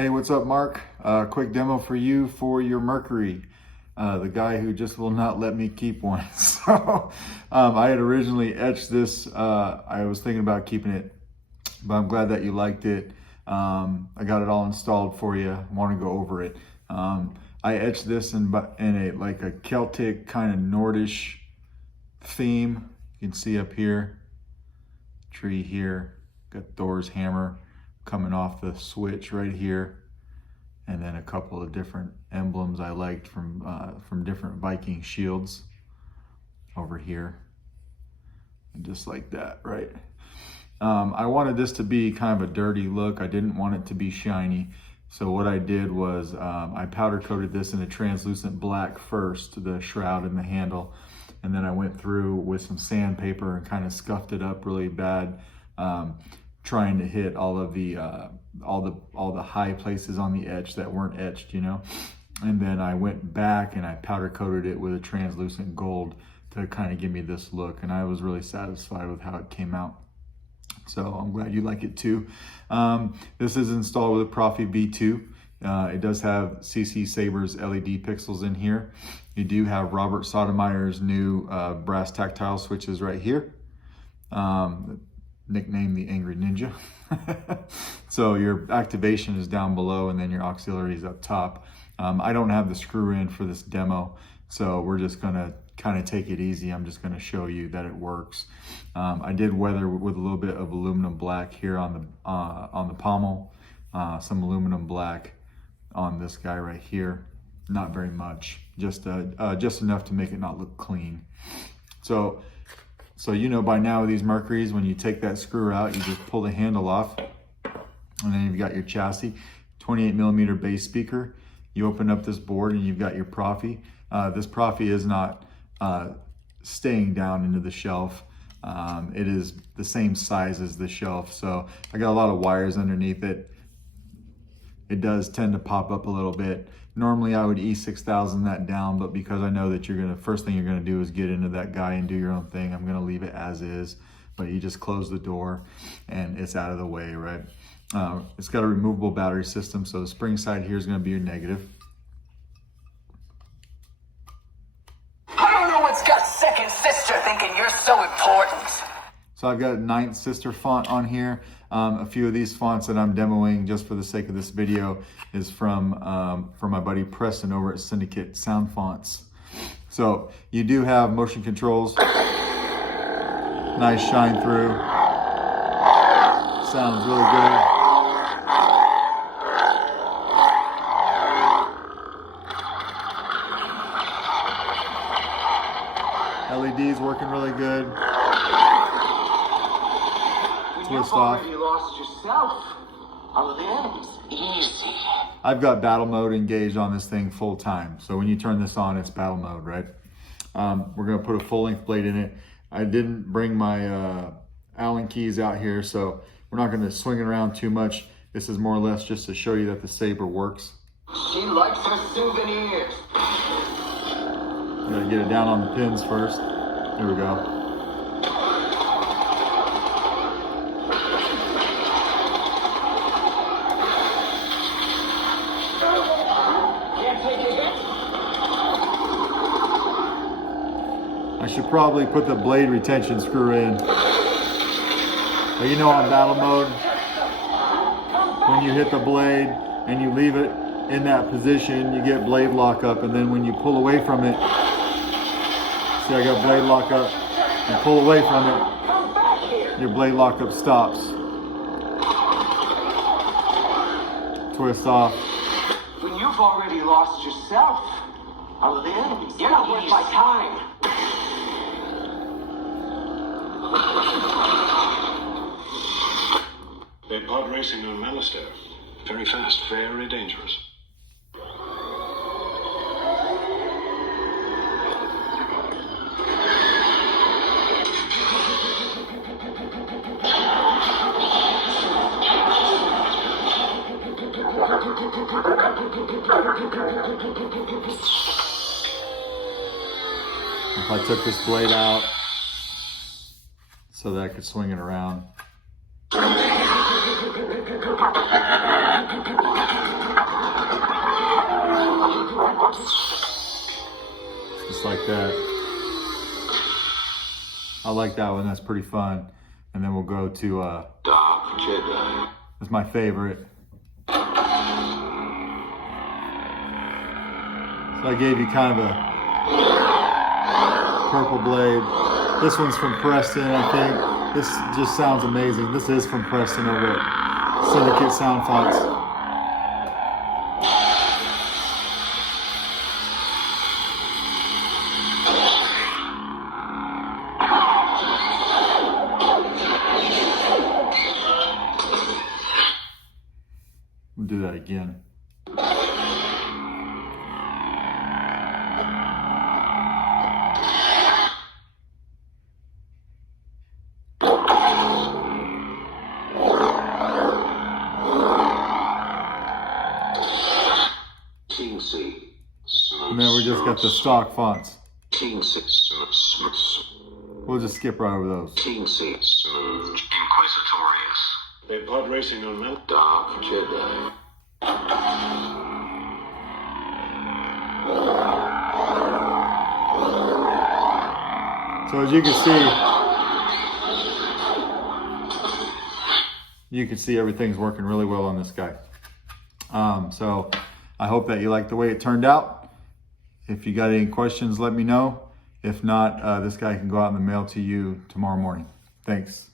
Hey, what's up, Mark? Quick demo for you for your Mercury. The guy who just will not let me keep one. So I had originally etched this. I was thinking about keeping it, but I'm glad that you liked it. I got it all installed for you. I want to go over it. I etched this in a like a Celtic kind of Nordish theme. You can see up here, tree here, got Thor's hammer coming off the switch right here, and then a couple of different emblems I liked from different Viking shields over here, and just like that, right? I wanted this to be kind of a dirty look. I didn't want it to be shiny. So what I did was I powder coated this in a translucent black first, the shroud and the handle. And then I went through with some sandpaper and kind of scuffed it up really bad, trying to hit all the high places on the edge that weren't etched, you know. And then I went back and I powder coated it with a translucent gold to kind of give me this look. And I was really satisfied with how it came out. So I'm glad you like it too. This is installed with a Proffie V2. It does have CCSabers LED pixels in here. You do have Robert Sotomayer's new brass tactile switches right here. Nicknamed the Angry Ninja. So your activation is down below and then your auxiliary is up top. I don't have the screw in for this demo, so we're just gonna kind of take it easy. I'm just gonna show you that it works. I did weather with a little bit of aluminum black here on the pommel, some aluminum black on this guy right here. Not very much, just enough to make it not look clean. So you know by now with these Mercuries, when you take that screw out, you just pull the handle off, and then you've got your chassis, 28mm bass speaker. You open up this board and you've got your Proffie. This Proffie is not staying down into the shelf. It is the same size as the shelf, so I got a lot of wires underneath it. It does tend to pop up a little bit. Normally I would E6000 that down, but because I know that first thing you're gonna do is get into that guy and do your own thing, I'm gonna leave it as is. But you just close the door and it's out of the way, right? It's got a removable battery system, so the spring side here is gonna be your negative. I don't know what's got second sister thinking you're so important. So I've got 9th sister font on here. A few of these fonts that I'm demoing just for the sake of this video is from my buddy Preston over at Syndicate Sound Fonts. So you do have motion controls. Nice shine through. Sounds really good. LEDs working really good. Twist off. You lost yourself. All of the enemies. Easy. I've got battle mode engaged on this thing full time. So when you turn this on, it's battle mode, right? We're gonna put a full length blade in it. I didn't bring my Allen keys out here, so we're not gonna swing it around too much. This is more or less just to show you that the saber works. She likes her souvenirs. Gotta get it down on the pins first. There we go. I should probably put the blade retention screw in. But you know, on battle mode, when you hit the blade and you leave it in that position, you get blade lock up, and then when you pull away from it, see, I got blade lock up, and pull away from it, your blade lock up stops. Twist off. When you've already lost yourself, all of the enemies. You're not worth my time. They're pod racing on Malastare. Very fast, very dangerous. If I took this blade out so that I could swing it around. that. I like that one. That's pretty fun. And then we'll go to Dark Jedi. that's my favorite. So I gave you kind of a purple blade. This one's from Preston, I think. This just sounds amazing. This is from Preston over at Syndicate Sound Fonts. We'll do that again. King C. And then we just got the stock fonts. King C. We'll just skip right over those. King C. Smooth. Inquisitorius. They pod racing on Mel. Dark Jedi. So as you can see everything's working really well on this guy. So I hope that you like the way it turned out. If you got any questions, let me know. If not, this guy can go out in the mail to you tomorrow morning. Thanks.